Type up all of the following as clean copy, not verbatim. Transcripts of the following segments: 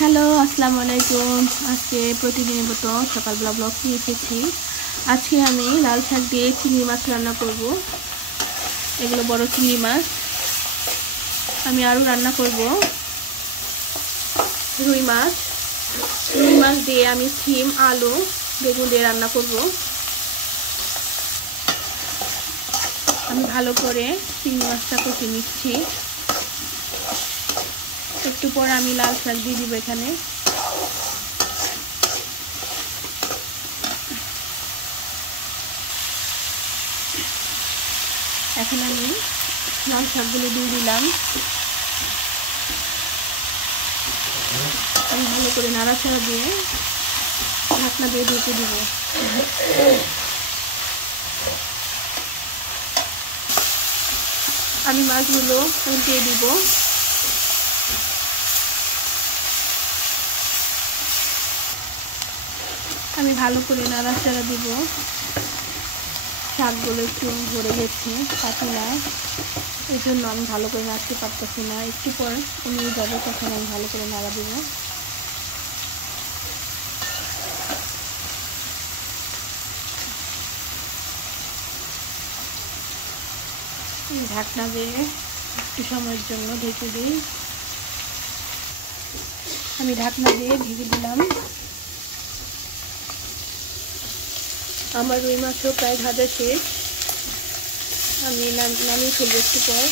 Hello, আসসালামু আলাইকুম। আজকে প্রতিদিনের মতো সকালবেলা ব্লগ নিয়ে এসেছি। আজকে আমি লাল শাক দিয়ে চিংড়ি মাছ রান্না করব। এগুলো বড় চিংড়ি মাছ। আমি আরও রান্না করব রুই মাছ। রুই মাছ দিয়ে আমি সিম, আলু, বেগুন দিয়ে রান্না করব। আমি ভালো করে চিংড়ি মাছটা কষে নিচ্ছি। একটু পর আমি লাল শাক দিয়ে দিব এখানে। এখন আমি লাল শাকগুলো দিয়ে দিলাম। আমি ভালো করে নাড়াচাড়া দিয়ে ঢাকনা দিয়ে ঢেকে দিব। আমি মাছগুলো উল্টিয়ে দিব। আমি ভালো করে নাড়াচাড়া দিব। শাকগুলো একটু ভরে গেছে পাতিলায়, এই জন্য আমি ভালো করে নাড়তে পারতেছি না। একটু পর কমিয়ে যাবে, তখন আমি ভালো করে নাড়া দেব। ঢাকনা দিয়ে একটু সময়ের জন্য ঢেকে দিই। আমি ঢাকনা দিয়ে ঢেকে দিলাম। আমার রুই মাছও প্রায় ভাজা শেষ। আমি নামিয়ে ফেলবো একটু পর।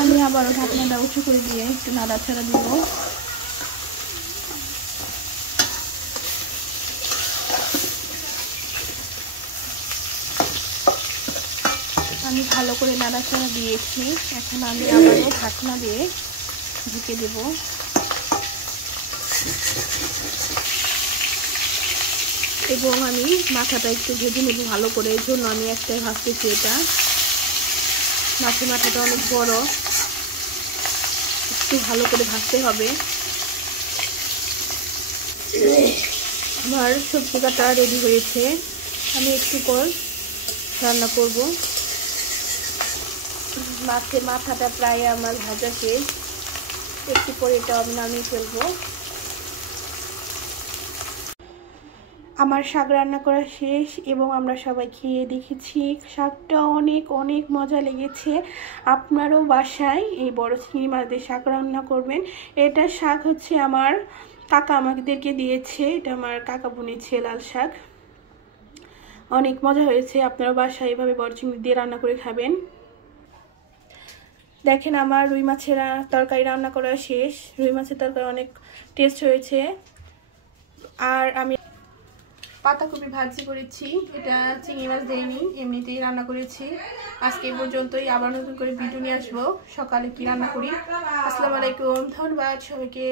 আমি আবারও ঢাকনাটা উঁচু করে দিয়ে একটু নাড়াচাড়া দিব। আমি ভালো করে নাড়াচাড়া দিয়েছি। এখন আমি আবারও ঢাকনা দিয়ে ঢেকে দেব। এবং আমি মাথাটা একটু ভেজে নেব ভালো করে। এর জন্য আমি একটাই ভাজতেছি। এটা মাছের মাথাটা অনেক বড়, একটু ভালো করে ভাজতে হবে। আমার সবজি কাটা রেডি হয়েছে। আমি একটু পর রান্না করব। মাছের মাথাটা প্রায় আমার ভাজা শেষ। একটু পরে এটা আমি নামিয়ে ফেলবো। আমার শাক রান্না করা শেষ এবং আমরা সবাই খেয়ে দেখেছি। শাকটা অনেক অনেক মজা লেগেছে। আপনারাও বাসায় এই বড় চিংড়ি মাছ দিয়ে শাক রান্না করবেন। এটা শাক হচ্ছে আমার কাকা আমাদেরকে দিয়েছে। এটা আমার কাকা বুনেছে লাল শাক। অনেক মজা হয়েছে। আপনারা বাসায় এভাবে বড় চিংড়ি দিয়ে রান্না করে খাবেন। দেখেন, আমার রুই মাছের তরকারি রান্না করা শেষ। রুই মাছের তরকারি অনেক টেস্ট হয়েছে। আর আমি পাতাকপি ভাজি করেছি। এটা চিংড়ি মাছ দেয়নি, এমনিতেই রান্না করেছি। আজকে এই পর্যন্তই। আবার নতুন করে ভিডিও নিয়ে আসবো সকালে কি রান্না করি। আসসালামু আলাইকুম, ধন্যবাদ সবাইকে।